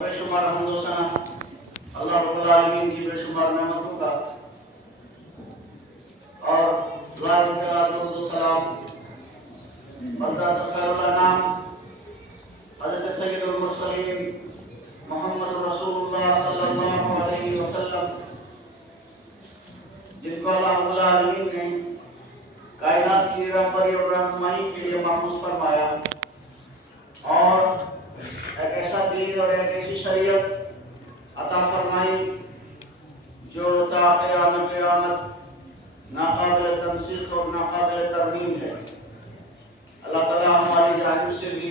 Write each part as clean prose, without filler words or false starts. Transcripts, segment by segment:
بے شمار حمد و ثنا اللہ رب العالمین کی بے شمار نعمتوں کا اور لاکھ درود و سلام بذات خیر الانام حضرت سید المرسلین محمد رسول اللہ صلی اللہ علیہ وسلم، جن کو اللہ رب العالمین نے کائنات کی رہبری اور رہنمائی کے لیے مبعوث فرمایا اور ایک ایسا دین اور ایک ایسی شریعت عطا فرمائی جو تا قیامت ناقابل تنسیخ اور ناقابل ترمیم ہے۔ اللہ تعالیٰ ہماری جانب سے بھی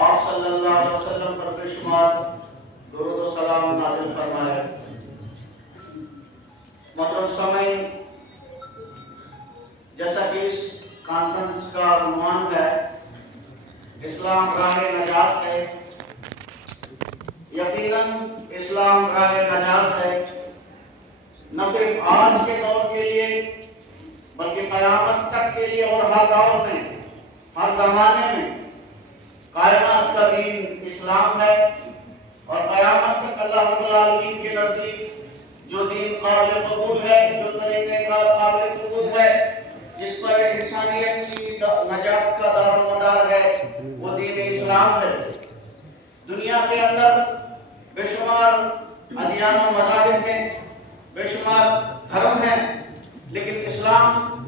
آپ صلی اللہ علیہ وسلم پر بے شمار درود و سلام نازل فرمائے۔ محترم سامعین، جیسا کہ اس کانفرنس کا عنوان ہے اسلام راہ نجات ہے، یقیناً اسلام راہ نجات ہے، نہ صرف آج کے دور کے لیے بلکہ قیامت تک کے لیے اور ہر دور میں، ہر زمانے میں کائنات کا دین اسلام ہے اور قیامت تک اللہ رب العالمین کے نزدیک جو دین قابل قبول ہے، جو طریقہ کار قابل قبول ہے، جس پر انسانیت کی نجات کا دار و مدار ہے، وہ دین اسلام ہے۔ دنیا کے اندر بے شمار ادیان و مذاہب ہیں، بے شمار دھرم ہیں، لیکن اسلام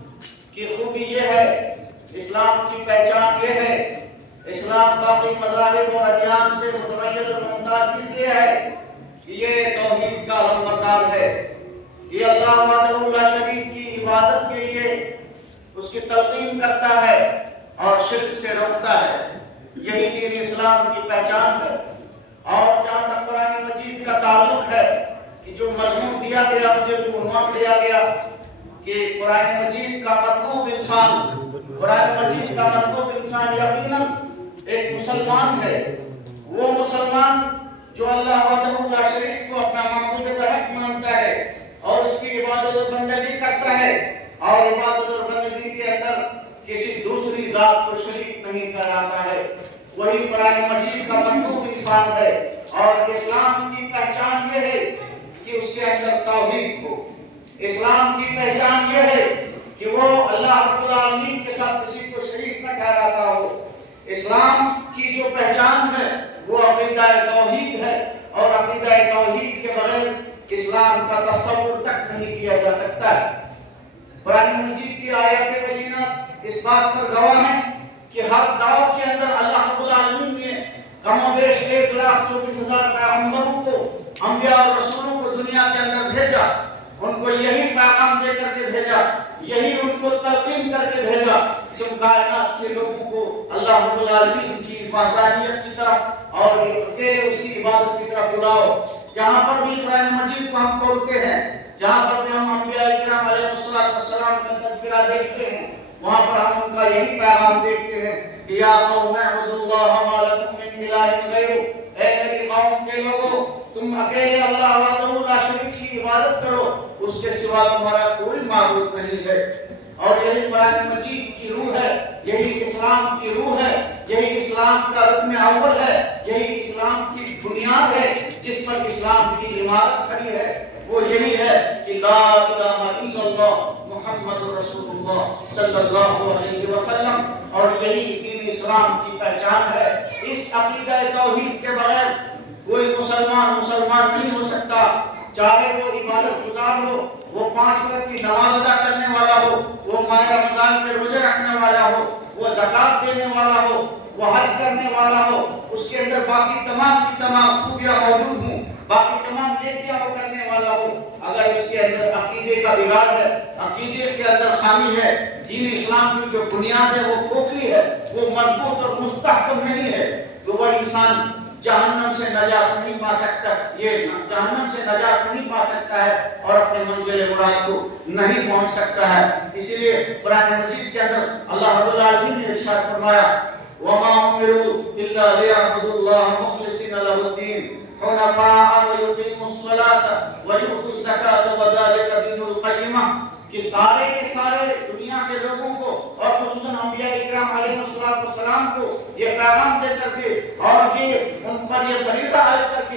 کی خوبی یہ ہے، اسلام کی پہچان یہ ہے، اسلام باقی مذاہب اور ادیان سے متمیز اور ممتاز اس لیے ہے کہ یہ توحید کا علمبردار ہے، یہ اللہ وحدہ لا شریک کی عبادت کے لیے اس کی تلقین کرتا ہے اور شرک سے روکتا ہے۔ یہی دین اسلام کی پہچان ہے۔ اور جہاں تک قرآن مجید کا تعلق ہے کہ جو مضمون دیا گیا، مجھے جو عنوان دیا گیا کہ قرآن مجید کا مطلوب انسان، قرآن مجید کا مطلوب انسان یقیناً ایک مسلمان ہے، وہ مسلمان جو اللہ وحدہ لا شریک کو اپنا معبود برحق مانتا ہے اور اس کی عبادت و بندگی کرتا ہے اور عبادت اور بندگی کے اندر کسی دوسری ذات کو شریک نہیں ٹھہراتا ہے، وہی قرآن مجید کا مطلوب انسان ہے۔ اور اسلام کی پہچان یہ ہے کہ اس کے اندر توحید ہو، اسلام کی پہچان یہ ہے کہ وہ اللہ رب العالمین کے ساتھ کسی کو شریک نہ ٹھہراتا ہو۔ اسلام کی جو پہچان ہے وہ عقیدہ توحید ہے اور عقیدہ توحید کے بغیر اسلام کا تصور تک نہیں کیا جا سکتا ہے۔ قرآن مجید کی آیات بینات اس بات پر گواہ ہیں کہ ہر دور کے اندر اللہ رب العالمین نے کم و بیش 1,24,000 پیغمبروں کو، انبیاء اور رسولوں کو دنیا کے اندر بھیجا، ان کو یہی پیغام دے کر کے بھیجا، یہی ان کو تلقین کر کے بھیجا، تم کائنات کے لوگوں کو اللہ رب العالمین کی وحدانیت کی طرف اور اکیلے اس کی عبادت کی طرف بلاؤ۔ جہاں پر بھی قرآن مجید کو ہم کھولتے ہیں، جہاں پر بھی ہم انبیاء کرام علیہ السلام کا تذکرہ دیکھتے ہیں، وہاں پر ہم ان کا یہی پیغام دیکھتے ہیں کہ یا قوم اعبدوا اللہ ما لکم من الہ غیرہ، اے میری قوم کے لوگوں، تم اکیلے اللہ وحدہ لا شریک کی عبادت کرو، اس کے سوا تمہارا کوئی معبود نہیں ہے۔ اور یہی قرآن مجید کی روح ہے، یہی اسلام کی روح ہے، یہی اسلام کا رکن اول ہے، یہی اسلام کی بنیاد ہے جس پر اسلام کی عمارت کھڑی ہے۔ وہ یہی ہے کہ لا الہ الا اللہ محمد رسول اللہ صلی اللہ علیہ وسلم، اور یہی دین اسلام کی پہچان ہے۔ اس عقیدہ توحید کے بغیر کوئی مسلمان نہیں ہو سکتا، چاہے وہ عبادت گزار ہو، وہ 5 وقت کی نماز ادا کرنے والا ہو، وہ ماہ رمضان کے روزے رکھنے والا ہو، وہ زکوٰۃ دینے والا ہو، وہ حج کرنے والا ہو، اس کے اندر باقی تمام کی تمام خوبیاں موجود ہوں، باقی تمام نیکیاں وہ کرنے والا ہو، اگر اس کے اندر عقیدے کا بگاڑ ہے، عقیدے کے اندر خامی ہے، دین اسلام کی جو بنیاد ہے وہ کھوکھلی ہے، وہ مضبوط اور مستحکم نہیں ہے، تو وہ انسان جہنم سے نجات نہیں پا سکتا، یہ جہنم سے نجات نہیں پا سکتا ہے اور اپنے منزل مراد کو نہیں پہنچ سکتا ہے۔ اسی لیے قرآن مجید کے اندر اللہ رب العالمین نے ارشاد فرمایا وَمَا أُمِرُوا إِلَّا لِيَعْبُدُوا اللَّهَ مُخْلِصِينَ لَهُ الدِّينَ حُنَفَاءَ وَيُقِيمُوا الصَّلَاةَ وَيُؤْتُوا الزَّكَاةَ وَذَلِكَ دِينُ الْقَيِّمَةِ، کہ سارے کے سارے دنیا کے لوگوں کو اور خصوصاً انبیاء کرام علیہ السلام کو یہ پیغام دے کر کے اور یہ ان پر یہ فریضہ عائد کر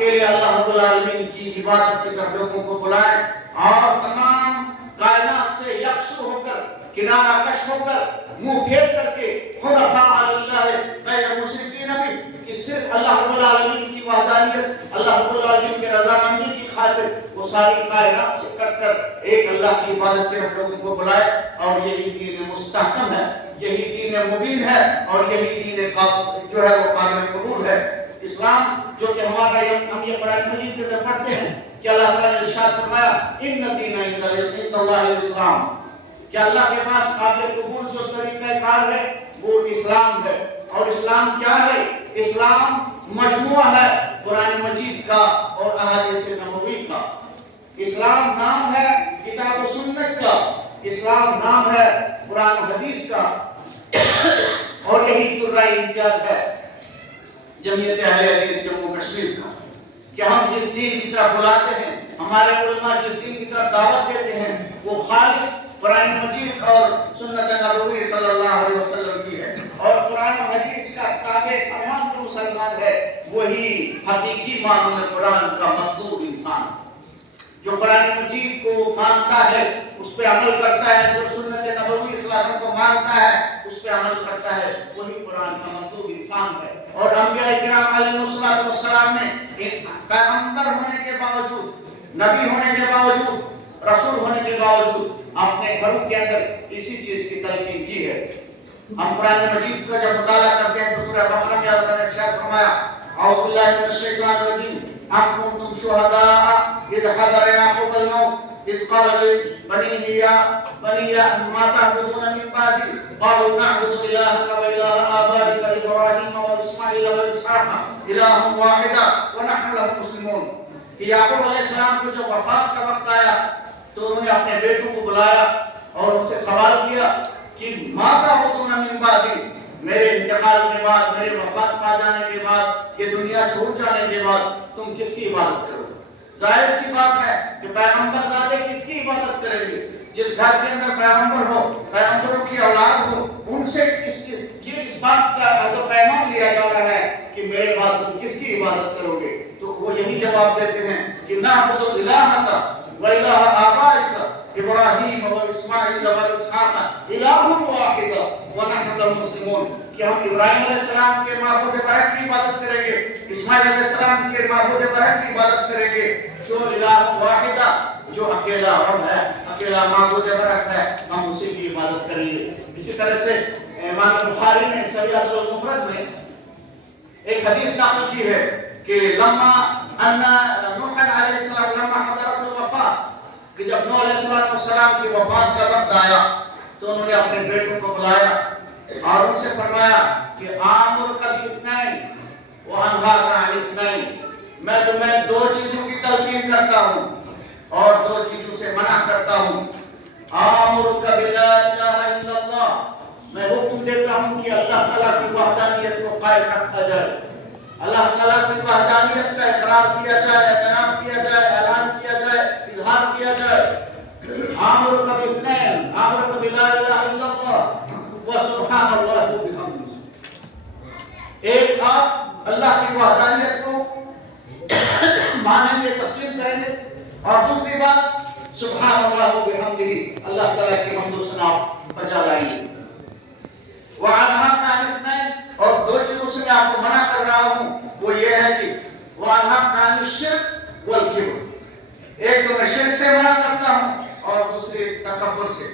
اکیلے اللہ رب العالمین کی عبادت کی طرف لوگوں کو بلائیں اور تمام کائنات سے یکسو ہو کر کنارہ کش ہو کر منہ پھیر کر کے حنفاء للہ غیر مشرکین بھی کہ صرف اللہ رب العالمین کی وحدانیت اللہ رب العالمین کے رضامندی کی خاطر وہ ساری کائنات سے کٹ کر ایک اللہ کی عبادت کے لوگوں کو بلائے اور یہی دین مستحکم ہے یہی دین مبین ہے اور یہی دین جو ہے وہ قابل قبول ہے اسلام جو کہ ہمارا ہم یہ قرآن مجید کے اندر پڑھتے ہیں کہ اللہ تعالیٰ نے ارشاد فرمایا ان دین عند اللہ الاسلام کہ اللہ کے پاس قابل قبول جو طریقہ کار ہے وہ اسلام ہے اور اسلام کیا ہے اسلام مجموعہ ہے قرآن مجید کا اور احادیث نبوی کا اسلام نام ہے کتاب و سنت کا اسلام نام ہے قرآن و حدیث کا اور یہی درہ امتیاز ہے جمعیت اہل حدیث جموں کشمیر کا کہ ہم جس دین کی طرف بلاتے ہیں ہمارے علماء جس دین کی طرف دعوت دیتے ہیں وہ خالص قرآن مجید اور سنت نبوی صلی اللہ علیہ وسلم کی ہے اور قرآن و حدیث کا تابع فرمان جو مسلمان ہے وہی حقیقی معنوں میں قرآن کا مطلوب انسان جو قرآن مجید کو مانتا ہے اس پہ عمل کرتا ہے جو سنت نبوی صلی اللہ علیہ وسلم کو مانتا ہے اس پہ عمل کرتا ہے وہی قرآن کا مطلوب انسان ہے اور انبیاء کرام علیہ السلام نے پیغمبر ہونے کے باوجود نبی ہونے کے باوجود رسول ہونے کے باوجود اپنے گھروں کے اندر اسی چیز کی تلقین کی ہے ہم قرآن مجید کا جب مطالعہ کرتے ہیں تو سورہ بقرہ میں اللہ تعالیٰ نے ارشاد فرمایا اعوذ باللہ من الشیطان الرجیم ام کنتم شہداء اذ حضر یعقوب الموت اذ قال لبنیہ یا بنی ما تعبدون من بعدی قالوا نعبد الہک و الہ آبائک ابراہیم و اسماعیل و اسحاق الہ واحدا ونحن له مسلمون کہ یعقوب علیہ السلام کو جب وفات کا وقت آیا تو انہوں نے اپنے بیٹوں کو بلایا اور ان سے سوال کیا کہ ما تعبدون من بعدی میرے انتقال کے بعد میرے وفات پا جانے کے بعد یہ دنیا چھوڑ جانے کے بعد تم کس کی عبادت کرو ظاہر سی بات ہے کہ پیغمبر زادے کس کی عبادت کریں گے جس گھر کے اندر پیغمبر ہو پیغمبروں کی اولاد ہو ان سے اس بات کا عہد و پیمان لیا جا رہا ہے کہ میرے بعد تم کس کی عبادت کرو گے تو وہ یہی جواب دیتے ہیں کہ نعبد الہک و الہ آبائک ابراہیم و اسماعیل و اسحاق الہ واحد ونحن له مسلمون کہ ہم ابراہیم علیہ السلام کے معبود برحق کی عبادت کریں گے اسماعیل علیہ السلام کے معبود برحق کی عبادت کریں گے جو الہ واحد جو اکیلا رب ہے اکیلا معبود برحق ہے ہم اسی کی عبادت کریں گے اسی طرح سے امام بخاری نے صحیح المفرد میں ایک حدیث نقل کی ہے کہ لما ان نوح علیہ السلام لما حضرت الوفات کہ جب نوح علیہ السلام کی وفات کا وقت آیا تو انہوں نے اپنے بیٹوں کو بلایا اور ان سے فرمایا کہ آمرک باثنین وانہاک عن اثنین میں تمہیں دو چیزوں کی تلقین کرتا ہوں اور دو چیزوں سے منع کرتا ہوں آمرک بلا الہ الا اللہ میں حکم دیتا ہوں کہ اللہ تعالیٰ کی وحدانیت کو قائم رکھا جائے اللہ تعالیٰ کی وحدانیت کا اقرار کیا جائے اعتراف کیا جائے اعلان کیا جائے اظہار کیا جائے آمرک باثنین آمرک بلا الہ الا اللہ وسبحان اللہ بحمدہ ایک آپ اللہ کی وحدانیت کو مانیں گے تسلیم کریں گے اور دوسری بات سبحان اللہ بحمدہ اللہ تعالیٰ کی حمد و ثنا بجا لائیں گے وعنہاک عن اثنین اور دو چیزوں سے میں آپ کو منع کر رہا ہوں وہ یہ ہے کہ وعنہاک عن الشرک والکبر ایک تو میں شرک سے منع کرتا ہوں اور دوسری تکبر سے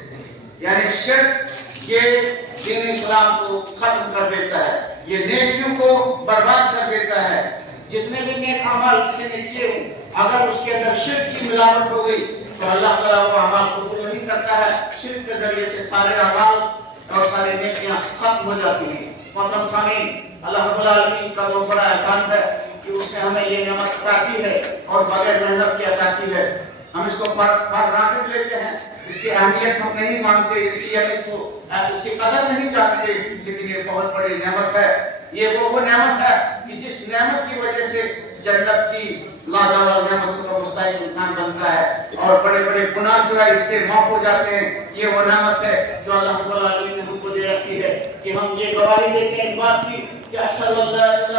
یعنی شرک یہ دین اسلام کو ختم کر دیتا ہے یہ نیکیوں کو برباد کر دیتا ہے جتنے بھی نیک اعمال کسی نے کیے ہوں اگر اس کے اندر شرک کی ملاوٹ ہو گئی تو اللہ تعالیٰ وہ اعمال قبول نہیں کرتا ہے شرک کے ذریعے سے سارے اعمال اور سارے نیکیاں ختم ہو جاتی ہیں محترم سامعین اللہ رب العالمین کا بہت بڑا احسان ہے کہ اس نے ہمیں یہ نعمت عطا کی ہے اور بغیر محنت کی عطا کی ہے ہم اس کو پر گرانٹڈ لیتے ہیں اس کی اہمیت ہم نہیں مانتے اس کی اہمیت کو اس کی قدر نہیں جانتے لیکن یہ بہت بڑی نعمت ہے یہ وہ نعمت ہے کہ جس نعمت کی وجہ سے جنت کی لازوال نعمتوں کا مستحق انسان بنتا ہے اور بڑے بڑے گناہ جو ہے اس سے معاف ہو جاتے ہیں یہ وہ نعمت ہے جو اللہ رب العالمین نے ہم کو دے رکھی ہے کہ ہم یہ گواہی دیتے ہیں اس بات کی کہ اشہد ان لا الہ